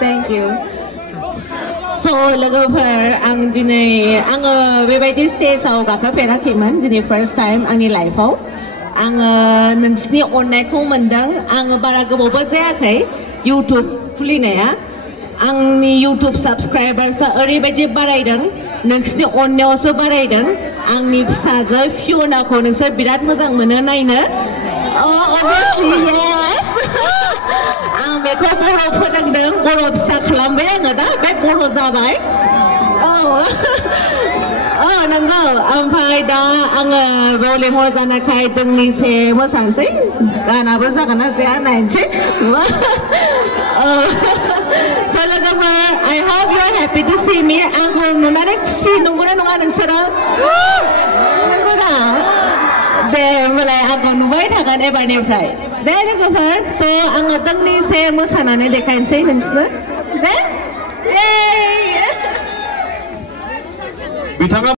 Thank you. So लोगोफोर आं दिनै आङो बेबायदि स्टेजआव गाखोफेराखैमोन दिनै first time आंनि लाइफआव आङो नोंसिनि अननायखौ मोनदों आङो बारा गोबावबो जायाखै YouTube खुलिनाया आंनि YouTube subscribersआ ओरैबायदि बारायदों नोंसिनि अननायावसो बारायदों आंनि फिसाजो फियनाखौ नोंसोर बिराद मोजां मोनो नायनो obviously yes आं बेखौ बर' फोरोंदों बर' फिसा खालामबाय आङो दा बे बर' जाबाय नंगौ ओमफ्राय दा आङो बेयाव लेंहरजानायखाय दोंनैसो मोसानोसै गानाबो जागोन ना जाया नायनोसै So लोगोफोर I hope you are happy to see me आंखौ नुनानै खुसि नंगौना नङा नोंसोरो नंगौना दे होमबालाय आंखौ नुबाय थागोन एबारनिफ्राय दे लोगोफोर स' आङो दोंनैसो मोसानानै देखायनोसै नोंसोरनो दे